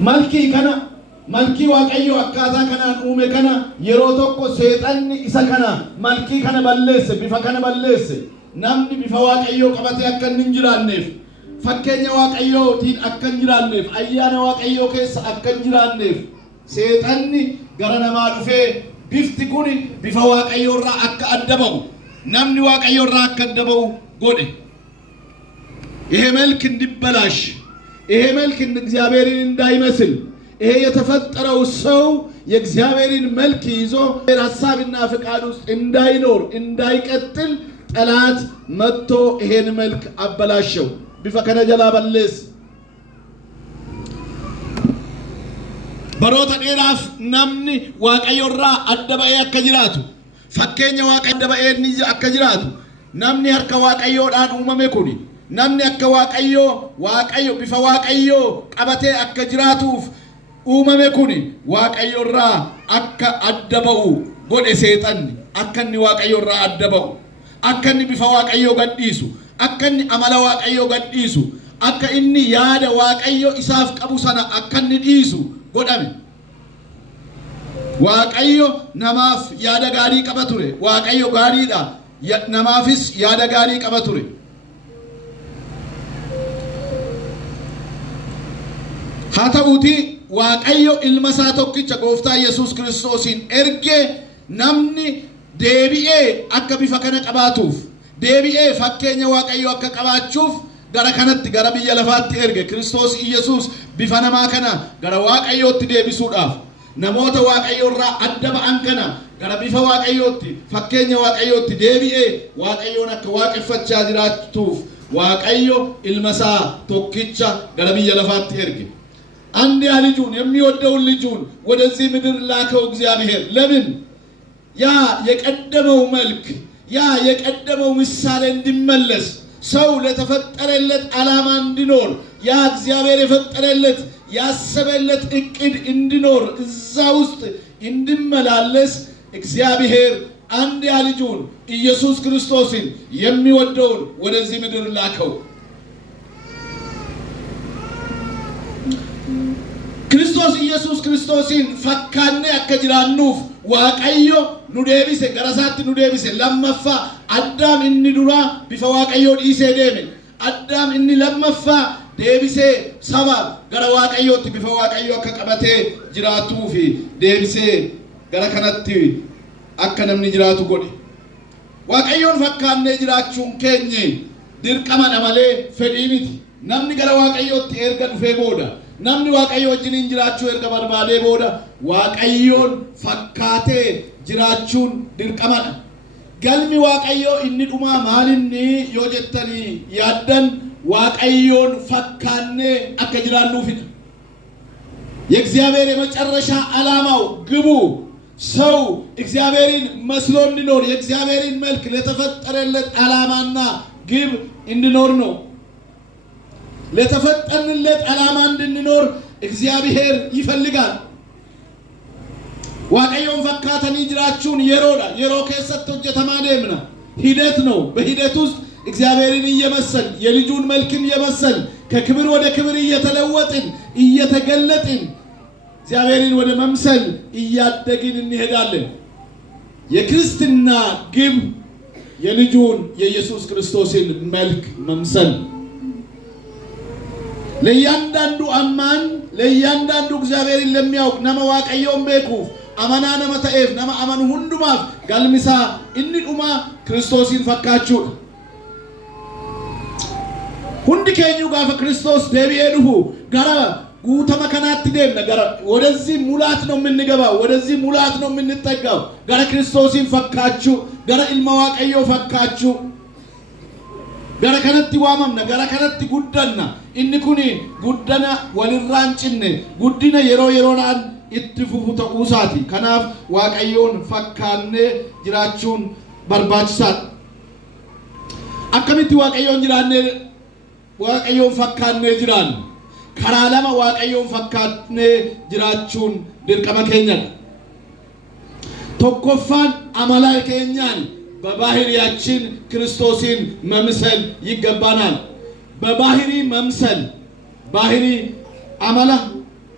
malkii kana malkii waaqayyo akkaataa kanaan uume kana yeroo tokko seexanni isa kana malkii kana balleesse bifa kana balleesse namni bifa waaqayyo qabate akka hin jiraanneef fakkeenya waaqayyootiin akka hin jiraanneef ayyaana waaqayyo keessa akka hin jiraanneef seexanni gara namaa dhufee bifti kun bifa waaqayyo irraa akka adda ba'u namni waaqayyo irraa akka adda ba'u godhe ይሄ መልክ እንዲበላሽ ይሄ መልክ እግዚአብሔርን እንዳይመስል ይሄ የተፈጠረው ሰው የእግዚአብሔርን መልክ ይዞ ሐሳብና ፍቃድ ውስጥ እንዳይኖር እንዳይቀጥል ጠላት መጥቶ ይሄን መልክ አበላሸው ቢፈከነ ጀላ በለስ በሮታ ዴራፍ ናምኒ ዋቀዮራ አደባዬ አከጅራቱ ፈከኛ ዋቀ አደባዬን አከጅራቱ ናምኒ ሀርከ ዋቀዮዳን ኡመሜ ኩኒ namni akka waaqayyo bifa waaqayyo qabatee akka jiraatuuf uumame kuni waaqayyo irraa akka adda ba'u godhe seexanni akka inni waaqayyo irraa adda ba'u akka inni bifa waaqayyo gadhiisu akka inni amala waaqayyo gadhiisu akka inni yaada waaqayyo isaaf qabu sana akka inni dhiisu godhame waaqayyo namaaf yaada gaarii qaba ture waaqayyo gaariidha namaafis yaada gaarii qaba ture hatauti waaqayyo ilma isaa tokkicha gooftaa Yesuus Kiristoosin erge namni deebi'ee akka bifa kana qabaatuuf deebi'ee fakkeenya waaqayyo akka qabaachuuf gara kanatti gara biyya lafaatti erge Kiristoos Yesuus bifa namaa kana gara waaqayyootti deebisuudhaaf namoota waaqayyo irraa adda ba'an kana gara bifa waaqayyootti fakkeenya waaqayyootti deebi'ee waaqayyoon akka waaqeffachaa jiraatuuf waaqayyo ilma isaa tokkicha gara biyya lafaatti erge አንድ ልጁን የሚወደውን ልጁን ወደዚህ ምድር ላከው እግዚአብሔር ለምን ያ የቀደመው መልክ ያ የቀደመው ምሳሌ እንዲመለስ ሰው ለተፈጠረለት ዓላማ እንዲኖር ያ እግዚአብሔር የፈጠረለት ያሰበለት እቅድ እንዲኖር እዛ ውስጥ እንዲመላለስ እግዚአብሔር አንድ ልጁን ኢየሱስ ክርስቶስን የሚወደውን ወደዚህ ምድር ላከው Kristos Yesus Kristosin fakkaanne akka jiraannuuf waaqayyo nu deebise garasaatti nu deebise lammaffaa Addaam inni dura bifa waaqayyoo dhiisee deeme Addaam inni lammaffaa deebisee saba gara waaqayyootti bifa waaqayyoo akka qabatee jiraatuufi deebisee gara kanatti akka namni jiraatu godhe waaqayyoon fakkaannee jiraachuun keenya dirqama malee fedhii miti namni gara waaqayyootti erga dhufee booda namni waaqayyo wajjin jiraachuu erga barbaadee booda waaqayyoon fakkaatee jiraachuun dirqamadha galmi waaqayyo inni dhumaa maalinni yoo jettanii yaaddan waaqayyoon fakkaannee akka jiraannuufidha የእግዚአብሔር የመጨረሻ ዓላማው ግቡ ሰው እግዚአብሔርን መስሎ እንዲኖር የእግዚአብሔርን መልክ ለተፈጠረለት ዓላማና ግብ እንዲኖር ነው ለተፈጠረለት ዓላማ እንድንኖር እግዚአብሔር ይፈልጋል waaqayዮን ፈካተኒ ጅራቹን የሮ ከሰጥቶ ጀተማደምና ሂደት ነው በሂደት ውስጥ እግዚአብሔርን እየመሰል የልጁን መልክን እየመሰል ከክብር ወደ ክብር እየተለወጥን እየተገለጥን እግዚአብሔርን ወደ መምሰል እያደግን እንሄዳለን የክርስትና ግብ የልጁን የኢየሱስ ክርስቶስን መልክ መምሰል ለያንዳንዱ አማን ለያንዳንዱ እግዚአብሔርን ለሚያውቅ ነመ waaqayዮን ቤኩፍ አማና ነመ ተኤፍ ነመ አማኑ ሁንዱማፍ ጋልሚሳ እኒ ዱማ ክርስቶስን ፈካችሁ ሁንዲ ከኙ ጋፈ ክርስቶስ ደቢኤ ዱሁ ጋራ ጉተማ ከናት ደም ነገር ወደዚህ ሙላት ነው የምንገባው ወደዚህ ሙላት ነው የምንጠጋው ጋራ ክርስቶስን ፈካችሁ ጋራ ኢልማ waaqayዮ ፈካችሁ gara kanatti waamamna gara kanatti guddanna inni kuni guddana walirraancinne guddina yeroodhaan itti fufu ta'uusaati kanaaf waaqayyoon fakkaannee jiraachuun barbaachisaadha akkamitti waaqayyoon fakkaannee jiraannu karaa lama waaqayyoon fakkaannee jiraachuun dirqama keenyadha tokkoffaan amala keenyaan በባህሪያችን ክርስቶስን መምሰል ይገባናል በባህሪ መምሰል ባህሪ አመላ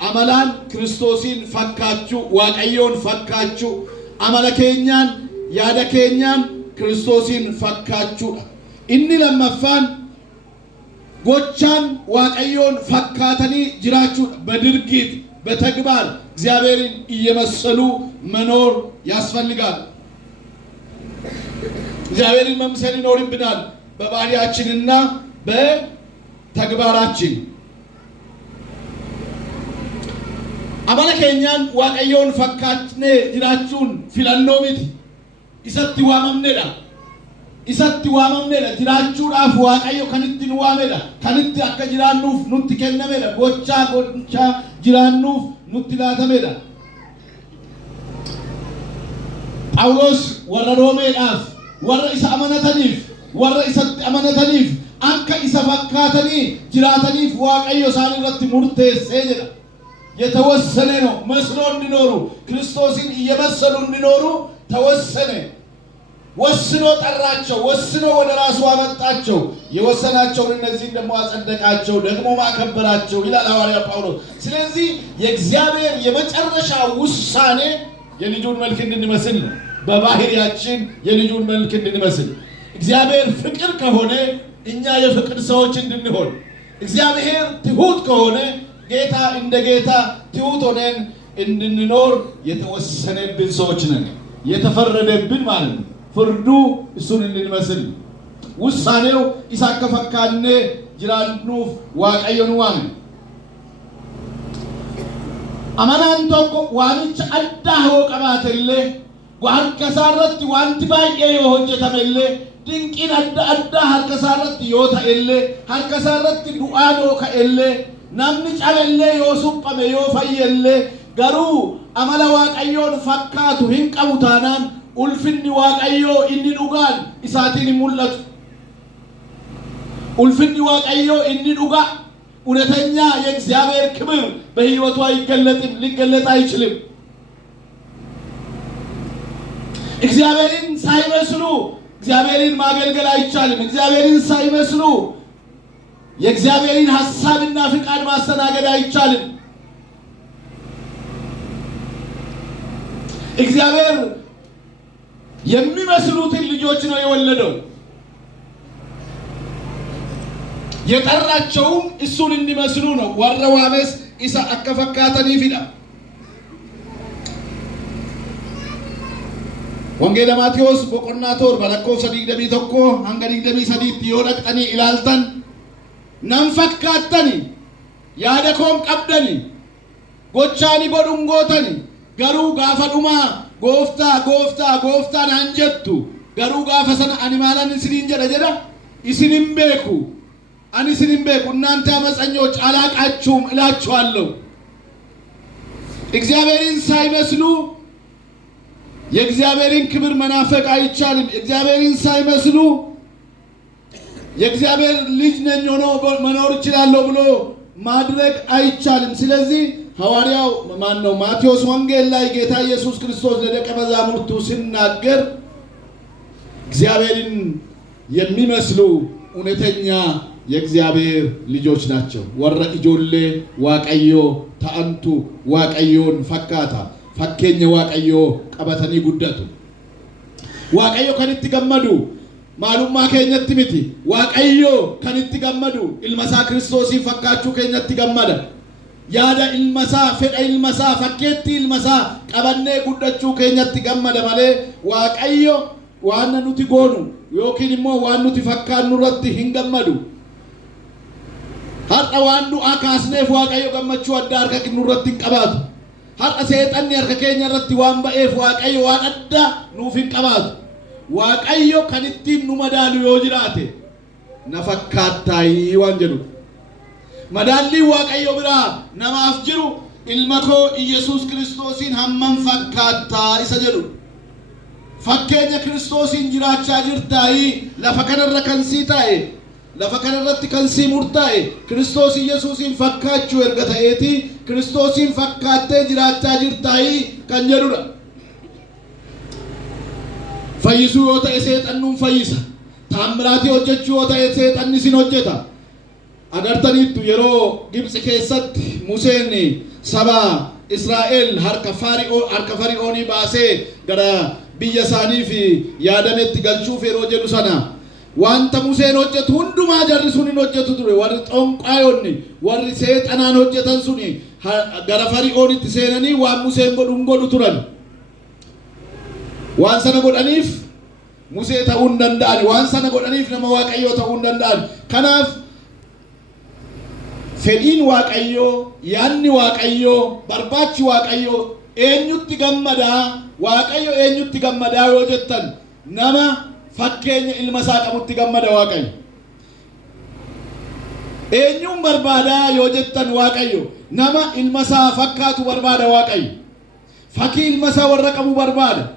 amalaan Kiristoosin fakkaachuu waaqayyoon fakkaachuu amala keenyaan yaada keenyaan Kiristoosin fakkaachuudha. Inni lammaffaan ጎቻን ዋቀዮን ፈካተኒ ጅራቹን በድርጊት በተግባር እግዚአብሔርን እየመሰሉ መኖር ያስፈልጋል። እግዚአብሔርን መምሰል ይኖርብናል በባህሪያችንና በተግባራችን። አማለከኛን ዋቀዮን ፈካችኔ ጅራቹን ፊለኖሚት ኢሰቲ ዋመምኔዳ isatti waamamneedha jiraachuudhaaf waaqayyo kanitti nu waameedha kanitti akka jiraannuuf nutti kennameedha gochaa jiraannuuf nutti laatameedha. Phaawulos warra Roomeedhaaf warra isa amanataniif warra isatti amanataniif akka isa fakkaatanii jiraataniif waaqayyo isaan irratti murteessee jedha. የተወሰነ ነው መስሎ እንዲኖሩ ክርስቶስን እየመሰሉ እንዲኖሩ ተወሰነ። ወስኖ ጠራቸው ወስኖ ወደ ራሱ አመጣቸው የወሰናቸውን እነዚህን ደግሞ አጸደቃቸው ደግሞ ማከበራቸው ይላል ሐዋርያ ጳውሎስ። ስለዚህ የእግዚአብሔር የመጨረሻ ውሳኔ የልጁን መልክ እንድንመስል በባህሪያችን የልጁን መልክ እንድንመስል እግዚአብሔር ፍቅር ከሆነ እኛ የፍቅር ሰዎች እንድንሆን እግዚአብሔር ትሁት ከሆነ ጌታ እንደ ጌታ ትሁት ሆነን እንድንኖር የተወሰነብን ሰዎች ነን የተፈረደብን ማለት ነው። ፍርዱ እሱን እንድንመስል ውሳኔው ኢሳከ ፈካኔ ጅራኑፍ ዋቀዮን ዋን አማናን ቶኮ ዋንች አዳ ሆ ቀባተለ ዋርከሳረት ዋንቲ ባየ ሆጀተመለ ድንቂን አዳ ሀርከሳረት ዮታኤለ ሀርከሳረት ዱአኖ ከኤለ ናምኒ ጫለለ ዮሱጳመ ዮፋየለ ገሩ አማላ ዋቀዮን ፈካቱ ሂንቀቡታናን ulfinni waaqayyoo inni dhugaan isaatiin mul'atu ulfinni waaqayyoo inni dhugaa እውነተኛ የእግዚአብሔር ክብር በሕይወቱ አይገለጥም ሊገለጥ አይችልም። እግዚአብሔርን ሳይመስሉ እግዚአብሔርን ማገልገል አይቻልም። እግዚአብሔርን ሳይመስሉ የእግዚአብሔርን ሐሳብና ፍቃድ ማስተናገድ አይቻልም። እግዚአብሔር የሚመስሉትን ልጆች ነው የወለደው የጠራቸውም እሱን እንዲመስሉ ነው። ወረዋመስ ኢሳ አከፈካተኒ ፊዳ ወንጌል ማቴዎስ በቆርናቶር በለኮፍ ሰዲቅ ደሚ ተኮ አንገዲቅ ደሚ ሰዲት ይወደቅተኒ ኢላልተን ነንፈካተኒ ያደኮም ቀብደኒ ጎቻኒ ጎዱንጎተኒ ገሩ ጋፈዱማ ጎፍታ ናንጀቱ ገሩ ጋፈሰና አኒማላን ሲዲን ጀዳ ኢሲንም ቤኩ አንሲንም ቤኩ እናንተ አመፀኞች አላቃችሁም እላችኋለሁ። እግዚአብሔርን ሳይመስሉ የእግዚአብሔርን ክብር መናፈቅ አይቻልም። እግዚአብሔርን ሳይመስሉ የእግዚአብሔር ልጅ ነኝ ሆኖ መኖር ይችላል ብሎ ማድረግ አይቻልም። ስለዚህ ሐዋርያው ማን ነው ማቴዎስ ወንጌል ላይ ጌታ ኢየሱስ ክርስቶስ ለደቀ መዛሙርቱ ሲናገር እግዚአብሔርን የሚመስሉ እውነተኛ የእግዚአብሔር ልጆች ናቸው። ወረ ኢጆሌ ዋቀዮ ታንቱ ዋቀዮን ፈካታ ፈኬኘ ዋቀዮ ቀበተኒ ጉደቱ ዋቀዮ ከንቲ ገመዱ ማሉማ ከኘት ሚቲ ዋቀዮ ከንቲ ገመዱ ኢልመሳ ክርስቶስን ፈካቹ ከኘት ገመደ ያዳ ኢልመሳ ፈዳ ኢልመሳ ፈኬቲ ኢልመሳ ቀበኔ ጉደቹ ከኘት ገመደ ማለ ዋቀዮ ዋና ኑቲ ጎኑ ዮኪንሞ ዋኑቲ ፈካኑ ረት ሂንገመዱ har'a waan du'aa kaasneef waaqayyo gammachuu adda harka nurratti hin qabaatu. Har'a seexanni harka keenya irratti waan ba'eef waaqayyo waan adda nuuf hin qabaatu. Waaqayyo kan ittiin nu madaalu yoo jiraate na fakkaattaa waan jedhu. Madaalliin waaqayyo biraa namaaf jiru ilma koo Iyesuus Kiristoosin hammam fakkaattaa isa jedhu. Fakkeenya Kiristoosiin jiraachaa jirtaa lafa kanarra kan sii taa'e lafa kanarratti kan sii murtaa'e Kiristoos Iyesuusin fakkaachuu erga ta'eeti Kiristoosin fakkaattee jiraachaa jirtaa kan jedhudha. Fayyisuu yoo ta'e seexannuun fayyisa. Taammiraati hojjechuu yoo ta'e seexanni sin hojjeta. agartaniittu yeroo Gibxi keessatti Museen saba Israa'el harka Fari'oonii baasee gara biyya isaanii fi yaadametti galchuuf yeroo jedhu sana wanta Museen hojjetu hundumaa jarri sun hin hojjetu ture. Warri xonqaayonni warri seexanaan hojjetan suni gara Fari'oonitti seenanii waan Museen godhu turan. Waan sana godhaniif Musee ta'uu hin danda'an. Waan sana godhaniif nama Waaqayyoo ta'uu hin danda'an. Kanaaf fedhiin Waaqayyoo, yaadni Waaqayyoo, barbaachi Waaqayyoo eenyutti gammadaa? Waaqayyo eenyutti gammadaa yoo jettan nama fakkeenya ilma isaa qabutti gammada Waaqayyo. Eenyuun barbaadaa yoo jettan Waaqayyo nama ilma isaa fakkaatu barbaada Waaqayyo. Fakkii ilma isaa warra qabu barbaada.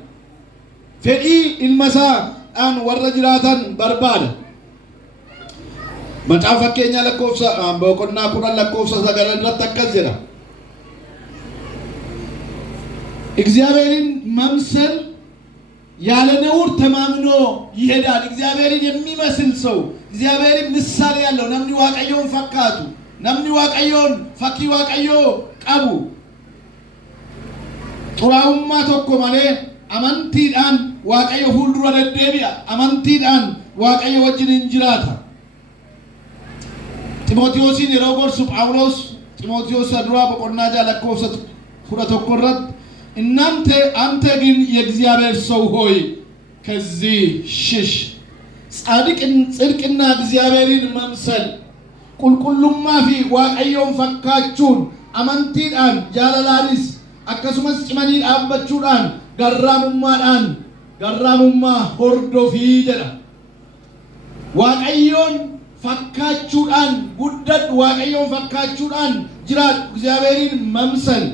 Fedhii ilma isaadhaan warra jiraatan barbaada. Macaafa fakkeenyaa lakkoofsa boqonnaa 10 lakkoofsa 9 irratti akkas jedha. እግዚአብሔርን መምሰል ያለ ነውር ተማምኖ ይሄዳል። እግዚአብሔርን የሚመስል ሰው እግዚአብሔርን ምሳሌ ያለው ነምኒ ዋቀዮን ፈካቱ ነምኒ ዋቀዮን ፈኪ ዋቀዮ ቀቡ ጡራውማ ቶኮ ማለ አማንቲዳን ዋቀዮ ሁልዱራ ደደቢያ አማንቲዳን ዋቀዮ ወጅን እንጅራታ ጢሞቴዎስን የሮጎርሱ ጳውሎስ ጢሞቴዎስ አድራ በቆናጃ ለኮፍሰ ሁረ ተቆረት እናንተ አንተ ግን የእግዚአብሔር ሰው ሆይ ከዚህ ሽሽ ጽድቅና እግዚአብሔርን መምሰል ቁልቁሉማ ፊ ዋቀዮን ፈካቹን አማንቲዳን ጃላላኒስ አከሱመስ ጭመኒን አበቹዳን ገራሙማ ሆርዶፊ ጀዳ ዋቀዮን ፈካቹዳን ጉደድ ዋቀዮን ፈካቹዳን ጅራት እግዚአብሔርን መምሰል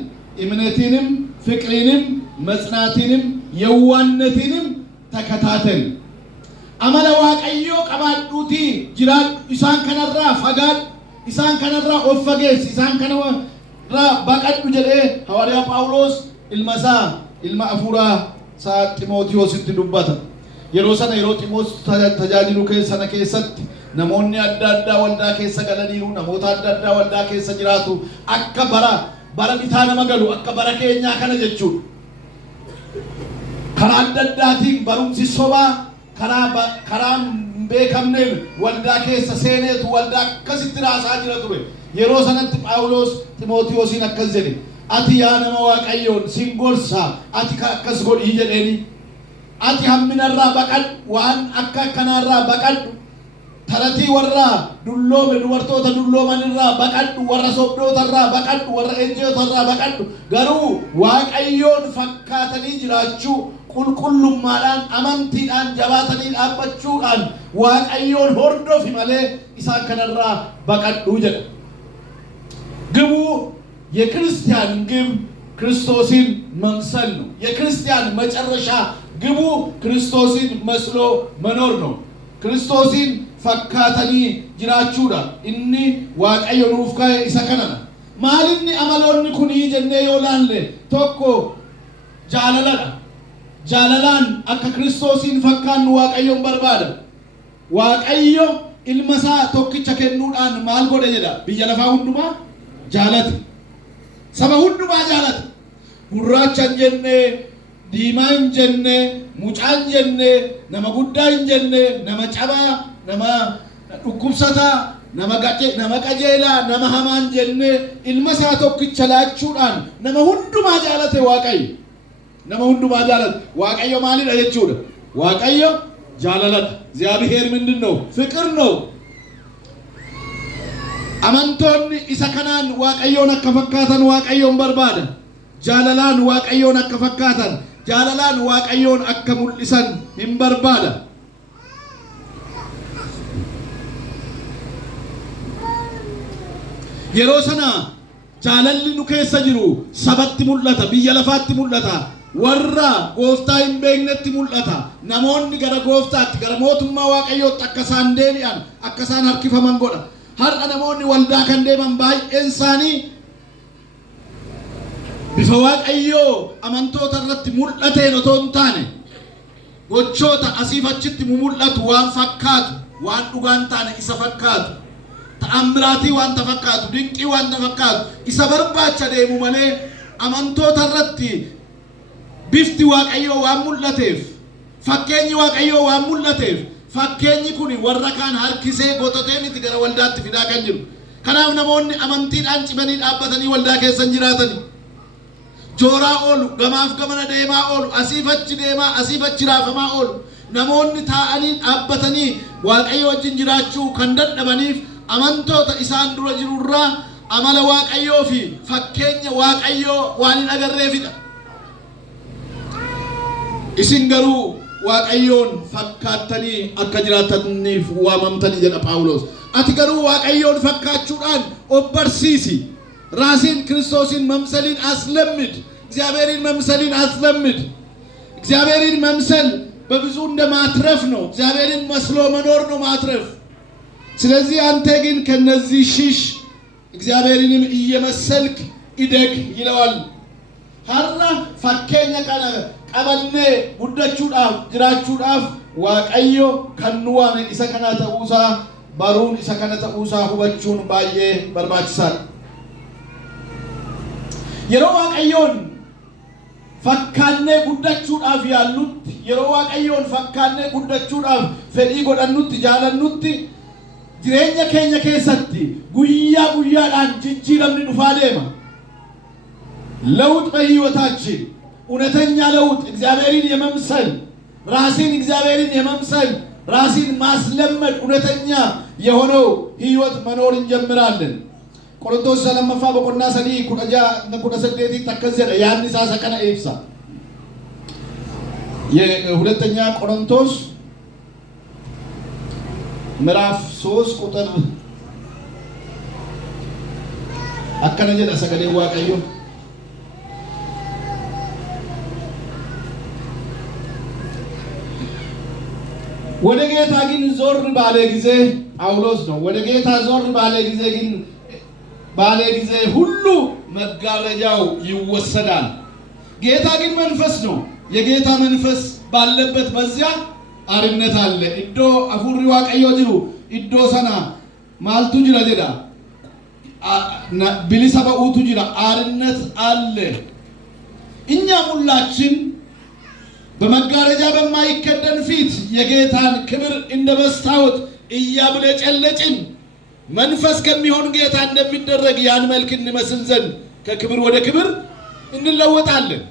እምነትንም ፍቅርንም መጽናትንም የዋነትንም ተከታተል አመለ ዋቀዮ ቀባዱቲ ጅራት ኢሳን ከነራ ፈጋድ ኢሳን ከነራ ኦፈጌስ ኢሳን ከነራ በቀዱ ጀደ ሐዋርያ ጳውሎስ ኢልመሳ ኢልማ አፉራ ሳ ጢሞቴዎስ ትዱባታ የሮሰና የሮ ጢሞስ ተጃጅሉ ከሰነ ከሰት ነሞኒ አዳዳ ወልዳ ከሰ ገለዲሩ ነሞታ አዳዳ ወልዳ ከሰ ጅራቱ አከበራ ባረሚታ ነመገሉ አከበረ ከኛ ከነ ጀቹ ከራ አዳዳቲ ባሩምሲ ሶባ ከራም ቤከምኔል ወልዳ ከሰ ሴኔት ወልዳ ከሲትራሳ ጅረቱ የሮሰነት ጳውሎስ ጢሞቴዎስን አከዘኒ አቲ ያነመ ዋቀዮን ሲንጎርሳ አቲ ከስጎድ ይጀደኒ አቲ ሐምነራ በቀድ ዋን አካከናራ በቀድ ተረቲ ወራ ዱሎመ ዱወርቶታ ዱሎመንራ በቀድ ወራ ሶብዶተራ በቀድ ወራ ኤንጆተራ በቀድ ገሩ ዋቀዮን ፈካተኒ ጅራቹ ቁልቁሉማዳን አማንቲዳን ጀባተኒ አበቹዳን ዋቀዮን ሆርዶፊ ማለ ኢሳን ከነራ በቀዱ ጀደ ግቡ የክርስቲያን ግብ ክርስቶስን መምሰል ነው። የክርስቲያን መጨረሻ ግቡ ክርስቶስን መስሎ መኖር ነው። ክርስቶስን ፈካተኒ ጅራቹዳ እኒ ዋቀዮ ኑፍካ ኢሰከነና ማልኒ አመሎኒ ኩኒ ጀነ ዮላንለ ቶኮ ጃለላን አከ ክርስቶስን ፈካን ዋቀዮን በርባደ ዋቀዮ ኢልመሳ ቶክቻ ከኑዳን ማል ጎደ ጀዳ ቢየለፋ ሁንዱማ ጃለት ሰባ ሁንዱማ ጃለት ጉራቻን ጀነ ዲማን ጀነ ሙጫን ጀነ ነመ ጉዳይን ጀነ ነመ ጨባ ነመ ዱኩብሰታ ነመ ቀጀላ ነመ ሀማን ጀነ ኢልመሳ ቶክቻላቹዳን ነመ ሁንዱማ ጃለተ ዋቀይ ነመ ሁንዱማ ጃለት ዋቀዮ ማለት አየቹዳ ዋቀዮ ጃለለት እግዚአብሔር ምንድነው? ፍቅር ነው። አማንቶን ኢሰከናን ዋቀዮን አከፈካተን ዋቀዮን በርባደ ጃለላን ዋቀዮን አከፈካተን ጃለላን ዋቀዮን አከሙልሰን እንበርባደ የሮሰና ጃለልኑ ከሰ ጅሩ ሰበት ሙለታ ቢየለፋት ሙለታ ወራ ጎፍታ ኢምቤግነት ሙለታ ነሞን ገረ ጎፍታት ገረ ሞቱማ ዋቀዮ ተከሳን ደቢያን አከሳን አርኪፈመን ጎዳ har namoonni waldaa kan deeman baay'eensaanii bifa waaqayyoo amantoota irratti mul'ateen otoo hin taane gochoota asiif achitti mul'atu waan fakkaatu waan dhugaan taane isa fakkaatu ta'amratii waan tafakkaatu dinqii waan tafakkaatu isa barbaacha deemu malee amantoota irratti bifti waaqayyoo waan mul'ateef fakkeenyi waaqayyoo waan mul'ateef fakkeenyi kun warra kaan harkisee gototee miti gara waldaatti fidaa kan jiru. Kanaaf namoonni amantiidhaan cimanii dhaabbatanii waldaa keessa jiraatanii jooraa oolu gamaaf gamana deemaa oolu asiif achi deemaa asiif achi raafamaa oolu namoonni taa'anii dhaabbatanii waaqayyo wajjin jiraachuu kan dadhabaniif amantoota isaan dura jirurraa amala waaqayyoo fi fakkeenya waaqayyoo waan hin agarreefidha. Isin garuu waaqayyoon fakkaattanii akka jiraataniif waamamtanii jedha Phaawulos. Ati garuu waaqayyoon fakkaachuudhaan of barsiisi. ራስን ክርስቶስን መምሰልን አስለምድ። እግዚአብሔርን መምሰልን አስለምድ። እግዚአብሔርን መምሰል በብዙ እንደማትረፍ ነው። እግዚአብሔርን መስሎ መኖር ነው ማትረፍ። ስለዚህ አንተ ግን ከነዚህ ሽሽ እግዚአብሔርንም እየመሰልክ ኢደግ ይለዋል። ሀራ ፈከኛ ቀነ ቀበልኔ ጉደቹዳፍ ጅራቹዳፍ ዋቀዮ ከንዋን ኢሰከና ተኡሳ ባሩን ኢሰከና ተኡሳ ሁበቹን ባየ በርባችሳል። yeroo waaqayyoon fakkaannee guddachuudhaaf yaallutti yeroo waaqayyoon fakkaannee guddachuudhaaf fedhii godhannutti jaalannutti jireenya keenya keessatti guyyaa guyyaadhaan jijjiiramni dhufaa deema. ለውጥ በሕይወታችን እውነተኛ ለውጥ እግዚአብሔርን የመምሰል ራስን እግዚአብሔርን የመምሰል ራስን ማስለመድ እውነተኛ የሆነው ሕይወት መኖር እንጀምራለን። ቆሮንቶስ ሰለመፋ በቆና ሰኒ ኩዳጃ ነኩዳ ሰደቲ ተከዘረ ያን ሳሰከነ ኤፍሳ የሁለተኛ ቆሮንቶስ ምዕራፍ 3 ቁጥር አከነጀ ሰገሌ ዋቀዩ ወደ ጌታ ግን ዞር ባለ ጊዜ ጳውሎስ ነው ወደ ጌታ ዞር ባለ ጊዜ ግን ባለ ጊዜ ሁሉ መጋረጃው ይወሰዳል። ጌታ ግን መንፈስ ነው። የጌታ መንፈስ ባለበት በዚያ አርነት አለ። እዶ አፉሪ ዋቀዮ ጅሩ እዶ ሰና ማልቱ ጅራ ጀዳ ቢሊሳ በኡቱ ጅራ አርነት አለ። እኛ ሁላችን በመጋረጃ በማይከደን ፊት የጌታን ክብር እንደ መስታወት እያብለጨለጭን መንፈስ ከሚሆን ጌታ እንደሚደረግ ያን መልክ እንመስል ዘንድ ከክብር ወደ ክብር እንለወጣለን።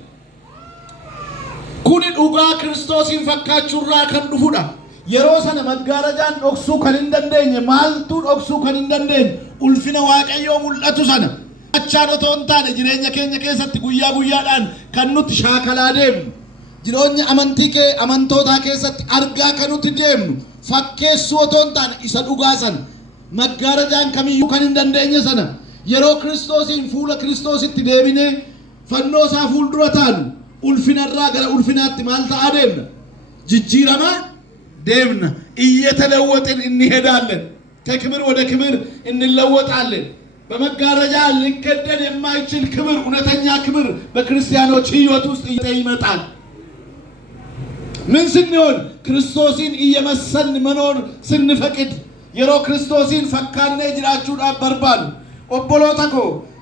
ኩኒ ዱጋ ክርስቶስን ፈካቹራ ከንዱፉዳ የሮሰነ መጋረጃን ዶክሱ ከንንደንደኝ ማልቱ ዶክሱ ከንንደንደኝ ኡልፊነ ዋቀዮ ሙልአቱ ሰነ አቻዶ ቶንታነ ጅሬኛ ኬኛ ኬሰት ጉያ ጉያዳን ከኑት ሻከላደም ጅሮኛ አመንቲኬ አመንቶታ ኬሰት አርጋ ከኑት ደም ፈኬሱ ቶንታነ ኢሰ ዱጋሰን መጋረጃን ከሚዩ ከንንደንደኝ ሰነ የሮ ክርስቶስን ፉለ ክርስቶስት ደብኔ ፈኖሳ ፉልዱራታን ኡልፊነራ ገረ ኡልፊናት ማልታ አደም ጅጅራማ ደምና እየተለወጥን እንሄዳለን። ከክብር ወደ ክብር እንለወጣለን። በመጋረጃ ሊከደን የማይችል ክብር እውነተኛ ክብር በክርስቲያኖች ሕይወት ውስጥ ይመጣል። ምን ስንሆን ክርስቶስን እየመሰልን መኖር ስንፈቅድ የሮ ክርስቶስን ፈካኔ ጅራቹን አበርባን ኦቦሎታኮ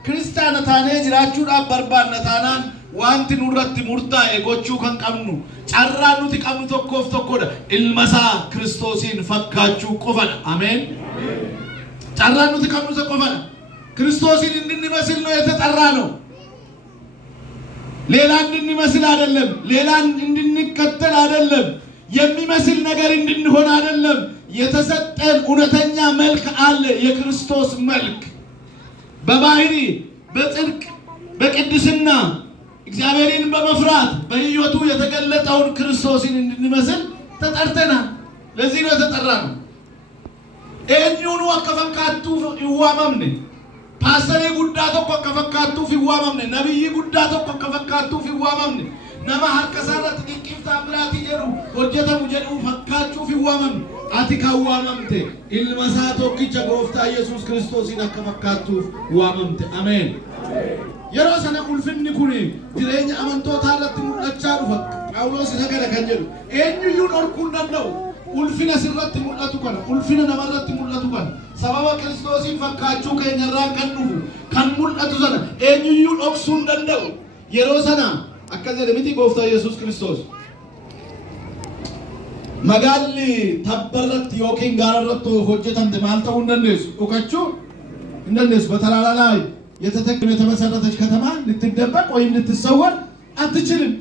ክርስቲያና ታኔ ጅራቹን አበርባን ነታናን ዋንቲ ኑረት ሙርታ ኤጎቹ ከንቀምኑ ጫራኑት ቀምኑ ተኮፍ ተኮደ ኢልመሳ ክርስቶስን ፈካቹ ቆፈን አሜን ጫራኑት ቀምኑ ተቆፈን ክርስቶስን እንድንመስል ነው የተጠራ ነው። ሌላ እንድንመስል አይደለም። ሌላ እንድንከተል አይደለም። የሚመስል ነገር እንድንሆን አይደለም። የተሰጠን እውነተኛ መልክ አለ። የክርስቶስ መልክ በባህሪ በጽድቅ በቅድስና እግዚአብሔርን በመፍራት በሕይወቱ የተገለጠውን ክርስቶስን እንድንመስል ተጠርተናል። ለዚህ ነው የተጠራነው። ኤኒውን ወከፈካቱ ይዋመምነ ፓስተር ጉዳቶ ወከፈካቱ ይዋመምነ ነብይ ጉዳቶ ወከፈካቱ ይዋመምነ ነማ ሐከሰረት ዲቂፍታ አምራት ይጀሩ ወጀተሙ ጀዱ ፈካቹ ይዋመም አቲካዋመምተ ኢልመሳቶ ኪቸ ጎፍታ ኢየሱስ ክርስቶስን አከፈካቱ ይዋመምተ አሜን የሮሰነ ኡልፍኒ ኩኒ ጅሬኛ አመንቶታ ረት ሙላቻ ዱፈ ጳውሎስ ተገረ ከጀሩ ኤኒዩን ኦርኩን ነው ulfina sirratti mul'atu kana ulfina namarratti mul'atu kana sababa Kiristoosiin fakkaachuu keenyarraa kan dhufu kan mul'atu sana eenyuyyuu dhoksuu hin danda'u. Yeroo sana akka jedhe miti gooftaa Yesuus Kiristoos magaalli tabbarratti yookiin gaararratti hojjetamte maal ta'uu hin dandeessu? Dhokachuu hin dandeessu። በተራራ ላይ የተመሰረተች ከተማ ልትደበቅ ወይም ልትሰወር አትችልም።